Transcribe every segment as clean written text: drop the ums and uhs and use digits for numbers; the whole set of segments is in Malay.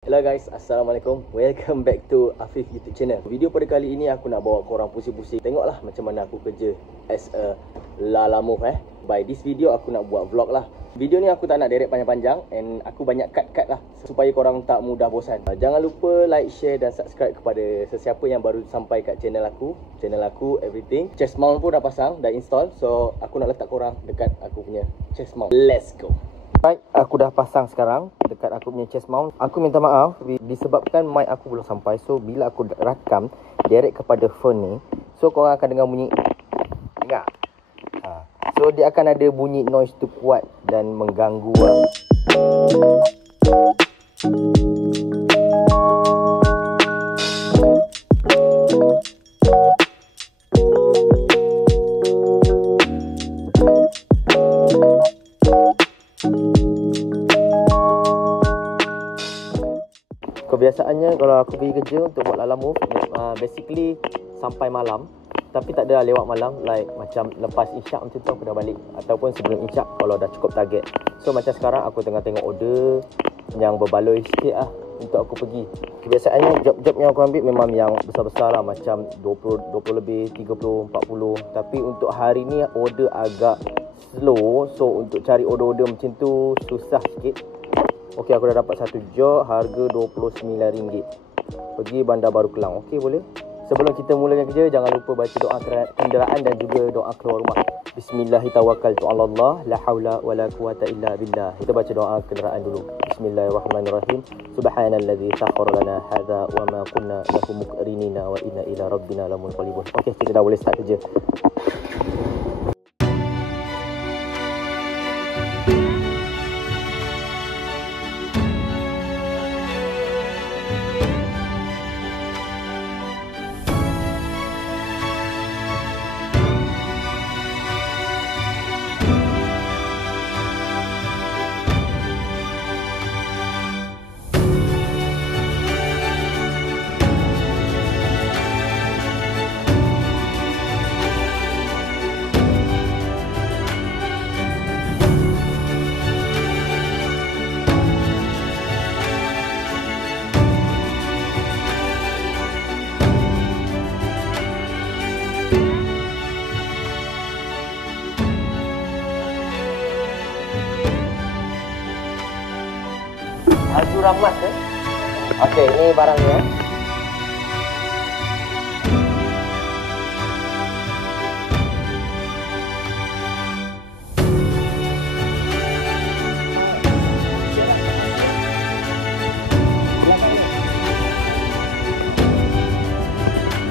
Hello guys, Assalamualaikum. Welcome back to Afif YouTube channel. Video pada kali ini aku nak bawa korang pusing-pusing. Tengoklah macam mana aku kerja as a lalamove By this video aku nak buat vlog lah. Video ni aku tak nak direct panjang-panjang and aku banyak cut lah supaya korang tak mudah bosan. Jangan lupa like, share dan subscribe kepada sesiapa yang baru sampai kat channel aku. Channel aku everything. Chest mount pun dah pasang, dah install. So aku nak letak korang dekat aku punya chest mount. Let's go. Right, aku dah pasang sekarang dekat aku punya chest mount. Aku minta maaf disebabkan mic aku belum sampai. So bila aku rakam direct kepada phone ni, so korang akan dengar bunyi. Dengar. So dia akan ada bunyi noise tu kuat dan mengganggu lah. Kebiasaannya kalau aku pergi kerja untuk buat lalamove, basically sampai malam. Tapi tak ada lewat malam, like macam lepas isyak macam tu aku dah balik. Ataupun sebelum isyak kalau dah cukup target. So macam sekarang aku tengah tengok order yang berbaloi sikit lah untuk aku pergi. Kebiasaannya job-job yang aku ambil memang yang besar-besar lah, macam 20 lebih, 30, 40. Tapi untuk hari ni order agak slow. So untuk cari order-order macam tu susah sikit. Okey, aku dah dapat satu job harga RM29. Pergi Bandar Baru Kelang. Okey, boleh? Sebelum kita mulakan kerja, jangan lupa baca doa kenderaan dan juga doa keluar rumah. Bismillahirrahmanirrahim. Allah la haula wala quwata illa billah. Kita baca doa kenderaan dulu. Bismillahirrahmanirrahim. Subhanallazi sakhkhara lana hadza wa ma kunna lahu muqrinina wa inna ila rabbina lamunqalibun. Okey, kita dah boleh start kerja. Hazu Rahmat ke? Okey, ini barangnya.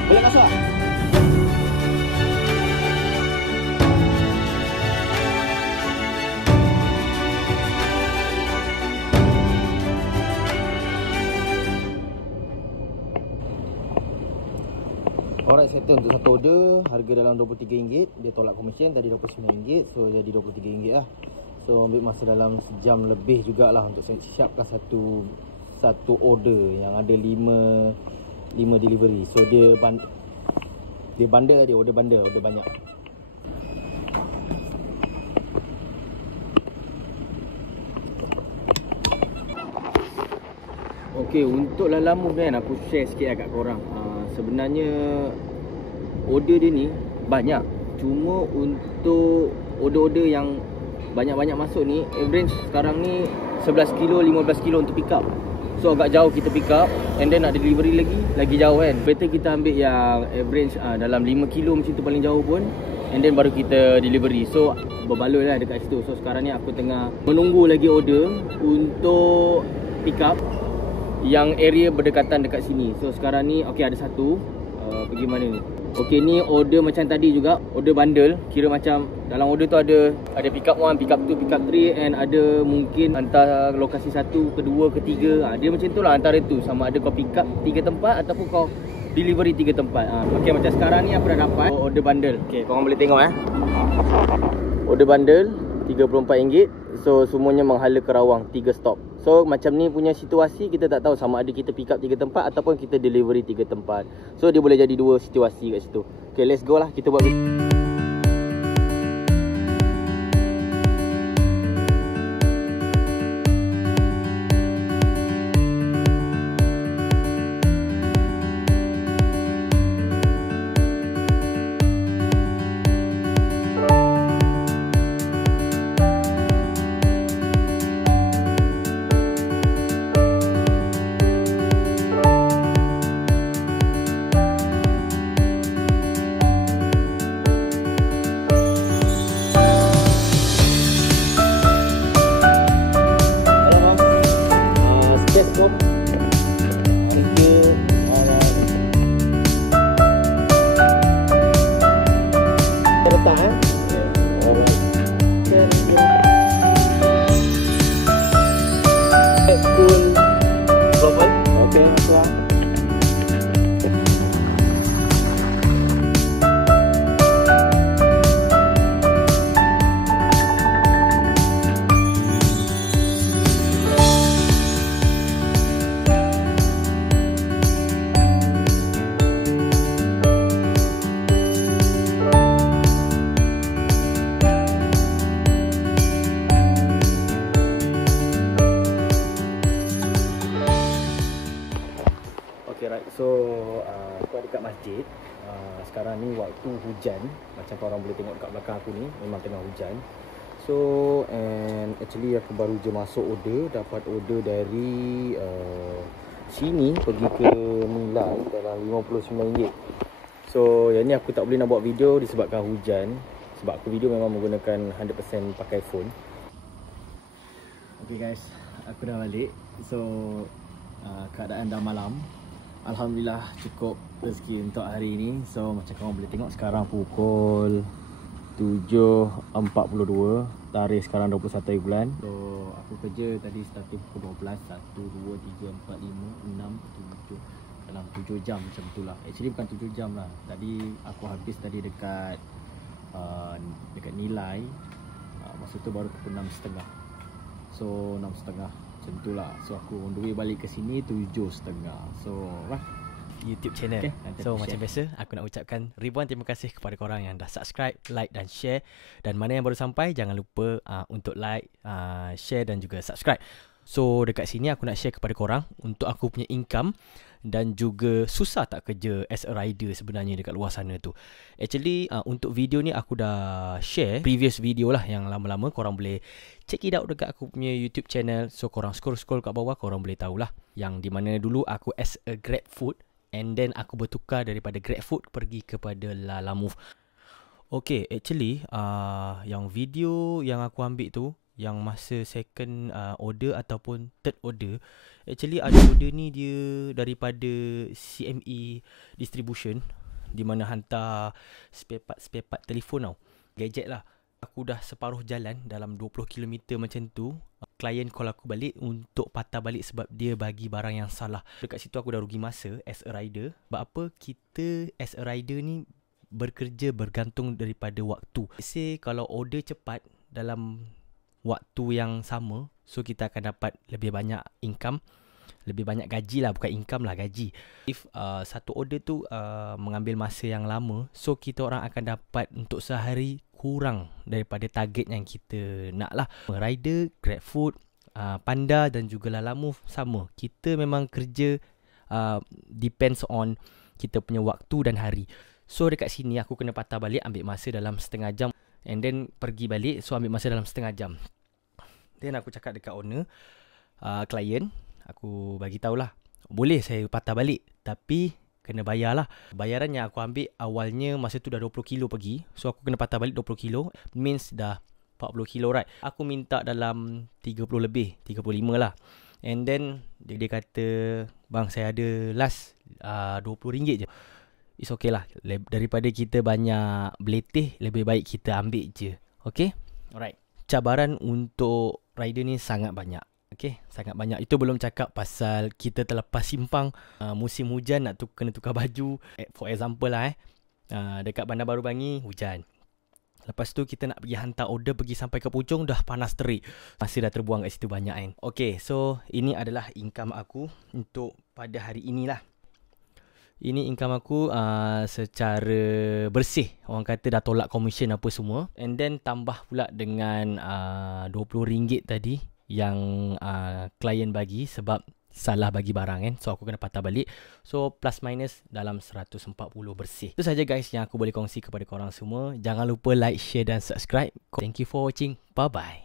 Boleh masuk tak? Alright, settle untuk satu order. Harga dalam RM23. Dia tolak komisen tadi RM29. So jadi RM23 lah. So ambil masa dalam sejam lebih jugalah untuk siapkan satu order yang ada 5 delivery. So dia bundle, dia order banyak. Okey, untuk lalamove kan aku share sikit kat korang. Sebenarnya order dia ni banyak. Cuma untuk order-order yang banyak-banyak masuk ni, average sekarang ni 11 kilo, 15 kilo untuk pick up. So agak jauh kita pick up and then nak delivery lagi jauh kan. Better kita ambil yang average dalam 5 kilo macam tu paling jauh pun, and then baru kita delivery. So berbaloi lah dekat situ. So sekarang ni aku tengah menunggu lagi order untuk pick up yang area berdekatan dekat sini. So sekarang ni okey, ada satu. Pergi mana ni? Okey, ni order macam tadi juga, order bundle. Kira macam dalam order tu ada pick up 1, pick up 2, pick up 3, and ada mungkin hantar lokasi 1, kedua, ketiga. Dia macam tu lah, antara tu. Sama ada kau pick up 3 tempat ataupun kau delivery 3 tempat. Okey, macam sekarang ni aku dah dapat order bundle. Okey, korang boleh tengok order bundle RM34. So semuanya menghala Kerawang 3 stop. So macam ni punya situasi, kita tak tahu sama ada kita pick up 3 tempat ataupun kita delivery 3 tempat. So dia boleh jadi 2 situasi kat situ. Okay, let's go lah, kita buat. right. So aku ada dekat masjid. Sekarang ni waktu hujan. Macam korang boleh tengok kat belakang aku ni, memang tengah hujan. So and actually aku baru je masuk order. Dapat order dari sini pergi ke Nilai dalam RM59. So yang ni aku tak boleh nak buat video disebabkan hujan. Sebab aku video memang menggunakan 100% pakai phone. Okay guys, aku dah balik. So keadaan dah malam. Alhamdulillah cukup rezeki untuk hari ini. So macam korang boleh tengok sekarang pukul 7.42. Tarikh sekarang 21 bulan. So aku kerja tadi starting pukul 12. 1, 2, 3, 4, 5, 6, 7. Dalam 7 jam macam tu lah. Actually bukan 7 jam lah. Tadi aku habis tadi dekat Nilai. Masa tu baru pukul 6.30. So 6.30 macam tu lah. So aku on the way balik ke sini 7.30. So YouTube channel. Okay. So macam biasa, aku nak ucapkan ribuan terima kasih kepada korang yang dah subscribe, like dan share. Dan mana yang baru sampai, jangan lupa untuk like, share dan juga subscribe. So dekat sini aku nak share kepada korang untuk aku punya income dan juga susah tak kerja as a rider sebenarnya dekat luar sana tu. Actually untuk video ni aku dah share previous video lah yang lama-lama. Korang boleh check it out dekat aku punya YouTube channel. So korang scroll kat bawah, korang boleh tahulah yang di mana dulu aku as a GrabFood, and then aku bertukar daripada GrabFood pergi kepada Lalamove. Okay, actually yang video yang aku ambil tu, yang masa second order ataupun third order, actually ada order ni dia daripada CME Distribution, di mana hantar spare part telefon tau, gadget lah. Aku dah separuh jalan dalam 20 km macam tu. Klien call aku balik untuk patah balik sebab dia bagi barang yang salah. Dekat situ aku dah rugi masa as a rider. Sebab apa? Kita as a rider ni bekerja bergantung daripada waktu. Say kalau order cepat dalam waktu yang sama, so kita akan dapat lebih banyak income, lebih banyak gaji lah, bukan income lah, gaji. If satu order tu mengambil masa yang lama, so kita orang akan dapat untuk sehari kurang daripada target yang kita nak lah. Rider, GrabFood, Panda dan juga Lalamove sama. Kita memang kerja depends on kita punya waktu dan hari. So dekat sini aku kena patah balik, ambil masa dalam setengah jam, and then pergi balik, so ambil masa dalam setengah jam. Then aku cakap dekat owner, klien, aku bagi tahulah, boleh saya patah balik, tapi kena bayar lah. Bayaran yang aku ambil awalnya masa tu dah 20 kilo pergi, so aku kena patah balik 20 kilo, means dah 40 kilo right. Aku minta dalam 30 lebih, 35 lah. And then dia kata, bang saya ada last RM20 je. It's okay lah, daripada kita banyak beletih, lebih baik kita ambil je. Okay, alright. Cabaran untuk rider ni sangat banyak. Okay, sangat banyak. Itu belum cakap pasal kita terlepas simpang, musim hujan nak kena tukar baju. For example lah dekat Bandar Baru Bangi hujan. Lepas tu kita nak pergi hantar order, pergi sampai ke Puchong dah panas terik. Masih dah terbuang kat situ banyak kan. Okay, so ini adalah income aku untuk pada hari inilah. Ini income aku secara bersih. Orang kata dah tolak komisen apa semua. And then tambah pula dengan RM20 tadi yang klien bagi sebab salah bagi barang kan. So aku kena patah balik. So plus minus dalam 140 bersih. Itu saja guys yang aku boleh kongsi kepada korang semua. Jangan lupa like, share dan subscribe. Thank you for watching. Bye bye.